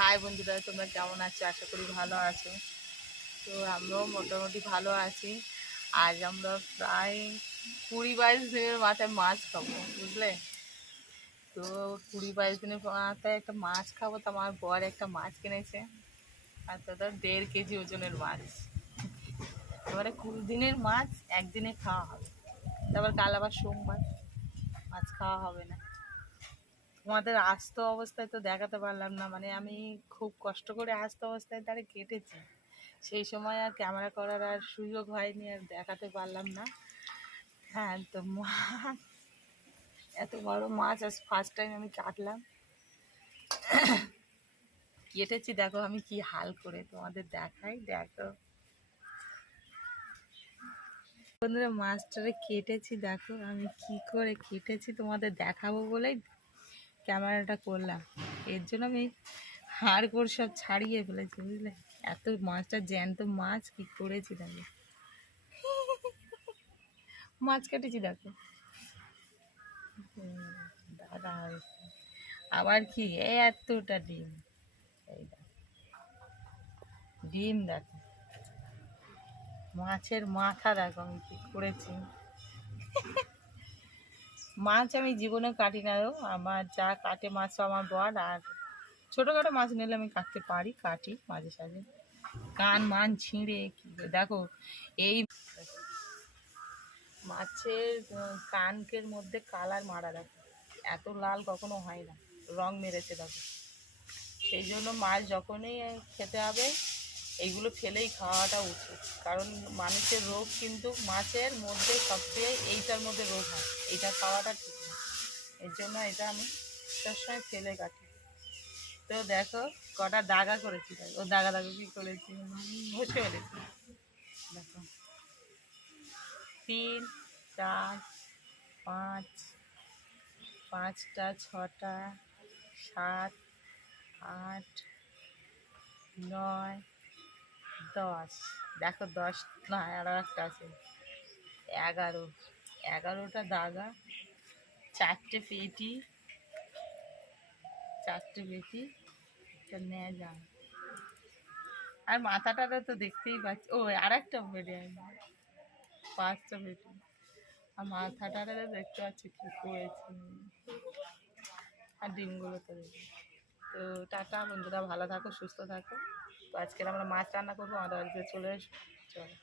High বন্ধুরা, তোমরা কেমন আছো? আশা করি ভালো আছো। তো আমরাও মোটামুটি ভালো আছি। আজ আমরা প্রায় 20-22 দিনের মাথায় মাছ খাবো, বুঝলে? তো 20-22 দিনের মাথায় একটা মাছ খাবো, তো আমার বর একটা মাছ কিনেছে, আর তাদের 1.5 কেজি ওজনের মাছ। এবারে 20 দিনের মাছ একদিনে খাওয়া হবে, তারপর কাল আবার সোমবার, মাছ খাওয়া হবে না। তোমাদের আস্ত অবস্থায় তো দেখাতে পারলাম না, মানে আমি খুব কষ্ট করে আস্ত অবস্থায় তারে কেটেছি, সেই সময় আর ক্যামেরা করার আর সুযোগ হয়নি, আর দেখাতে পারলাম না। হ্যাঁ, তো এত বড় মাছ আজ ফার্স্ট টাইম আমি কাটলাম, কেটেছি। দেখো আমি কি হাল করে তোমাদের দেখাই, দেখো বন্ধুরা, মাছটারে কেটেছি। দেখো আমি কি করে কেটেছি তোমাদের দেখাবো বলেই ক্যামেরাটা করলাম। এর জন্য আমি হাড়গোড় সব ছাড়িয়ে ফেলেছি, বুঝলে? এত মাছটা জ্যান্ত মাছ কি করেছি দেখো, মাছ কেটেছি দেখো। দাদা আবার কি এতটা ডিম, এই দেখো ডিম, দেখো মাছের মাথা, দেখো আমি কি করেছি। মাছ আমি জীবনে কাটি না গো, আমার যা কাটে মাছ আমার বর। আর ছোটোখাটো মাছ নিলে আমি কাটতে পারি, কাটি মাঝে সাঝে। কান মান ছিঁড়ে কি দেখো, এই মাছের কানকের মধ্যে কালার মারা, দেখো এত লাল কখনো হয় না, রং মেরেছে দেখো। সেই জন্য মাছ যখনই খেতে হবে এইগুলো ফেলেই খাওয়াটা উচিত, কারণ মানুষের রোগ কিন্তু মাছের মধ্যে সবচেয়ে এইটার মধ্যে রোগ হয়, এইটা খাওয়াটা ঠিক না। এর জন্য এটা আমি সবসময় ফেলে কাটি। তো দেখো কটা দাগা করেছি, ও দাগা দাগা কি করেছি, ঘষে ফেলেছি। দেখো 3, 4, 5, 5টা, 6টা, 7, 8, 9, 10। দেখো 10 না, আরও একটা আছে, 11। 11টা দাগা, 4টে পেটি, 4টে পেটি, একটা নেজা। আর মাথাটা তো দেখতেই পাচ্ছি, ও আর একটা পেটি আছে, 5টা পেটি। আর মাথাটা দেখতে পাচ্ছি কি করেছি, আর ডিমগুলো তো দেখি। তো টাটা বন্ধুরা, ভালো থাকো, সুস্থ থাকো। তো আজকের আমরা মাছ রান্না করবো, আমাদের বাড়িতে চলে এসো, চলো।